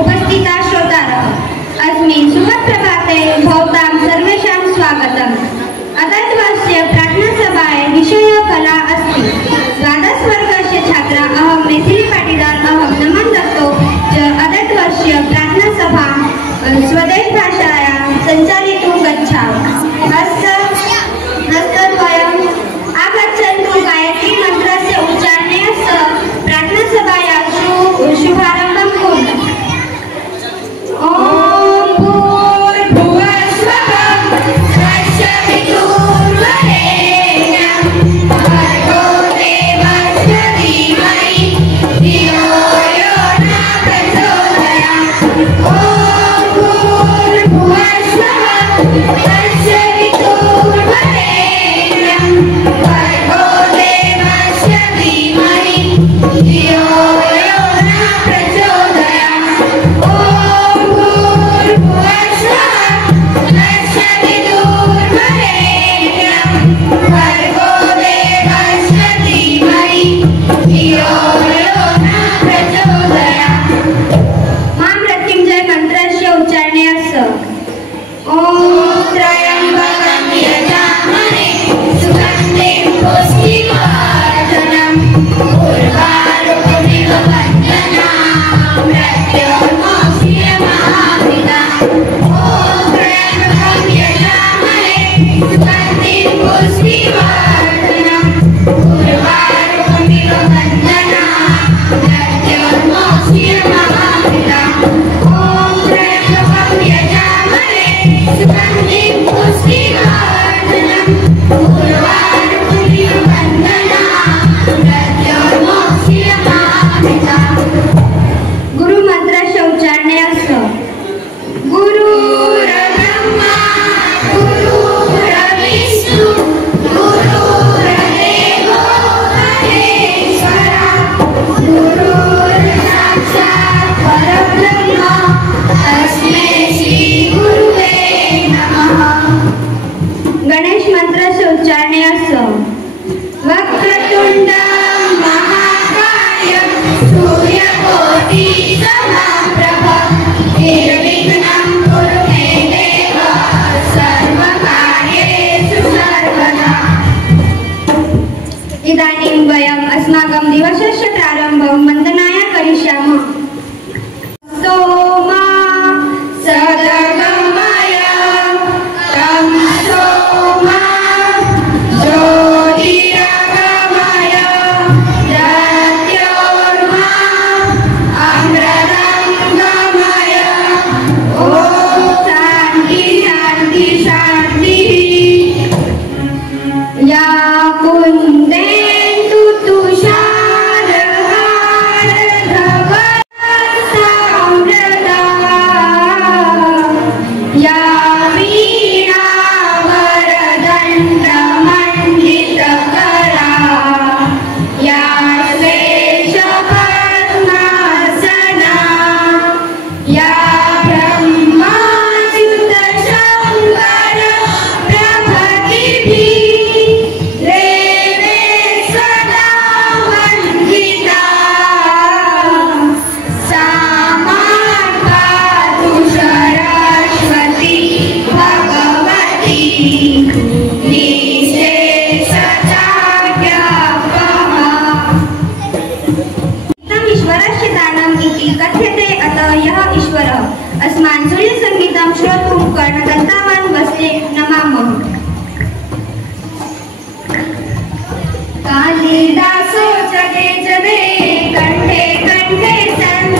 उपस्थिता श्रोतारः अस्मिन् सुप्रभाते भवतां सर्वेषां स्वागतम्। अद्यत्वस्य प्रार्थनासभायाः विषयः कला अस्ति। द्वादशवर्गस्य छात्रा अहं मैथिली पाटीदार अहं नमन दत्तो च अद्यत्वस्य प्रार्थनासभां स्वदेशभाषायां सञ्चालयितुं गच्छामि। हस्तद्वयम् आगच्छन्तु गायत्री मन्त्रस्य उच्चारणेन सह प्रार्थनासभायाः शुभारम्भं कुर्मः। ॐ भूर्भुवः स्वः तत्सवितुर्वरेण्यं भर्गो देवस्य धीमहि धियो यो न प्रचोदयात्। ॐ भूर्भुवः स्वः तत्सवितुर्वरेण्यं भर्गो देवस्य धीमहि धियो यो न प्रचोदयात्। ॐ भूर्भुवः स्वः तत्सवितुर्वरेण्यं भर्गो देवस्य धीमहि धियो यो न प्रचोदयात्। महामृत्युंजय मंत्रस्य उच्चारणेन सह ॐ त्र्यम्बकं यजामहे सुगन्धिं पुष्टिवर्धनम् उर्वारुकमिव बन्धनान् मृत्योर्मोक्ष्यमामृताम्। ॐ त्र्यम्बकं यजामहे सुगन्धिं पुष्टिवर्धनम् उर्वारुकमिव बन्धनान् मृत्योर्मोक्ष्यमामृताम्। ॐ त्र्यम्बकं यजामहे सुगन्धिं पुष्टिवर्धनम् उर्वारुकमिव बन्धनान् मृत्योर्मोक्ष्यमामृताम्। गुरु मंत्राच्या उच्चारणेन सह गुरुर्ब्रह्मा गुरुर्विष्णु गुरुर्देवो महेश्वरः गुरुर्साक्षात् परब्रह्म तस्मै श्री गुरुवे नमः। गणेश मंत्राच्या उच्चारणेन सह वक्रतुंड महाकाय सूर्यकोटि समप्रभ निर्विघ्नं कुरु मे देव सर्वकार्येषु सर्वदा। इदानीं वयम् अस्माकं दिवसस्य प्रारम्भं वन्दनाय करिष्यामः। सोमा सदगमय तं सोमा ज्योतिरगमय प्रत्योर्मा अमृतं गमय। ॐ शान्ति शान्ति शान्तिः। या कुन्देन्दु तुषारहारधवलसंवृता या वीणावरदण्डमण्डितकरा या श्वेतपद्मासना या ब्रह्माच्युतशङ्कर प्रभृतिभिः देवे सदा वन्दिता सा मां पातु सरस्वती भगवती निःशेषजाड्यापहा। इदम् ईश्वरस्य दानम् इति कथ्यते। अतः यः ईश्वरः अस्मान् सूर्यसङ्गीतं श्रोतुं कर्णदत्तावान् वस्ते नमामः। कालिदासो जगे जगे कंठे कंठे संग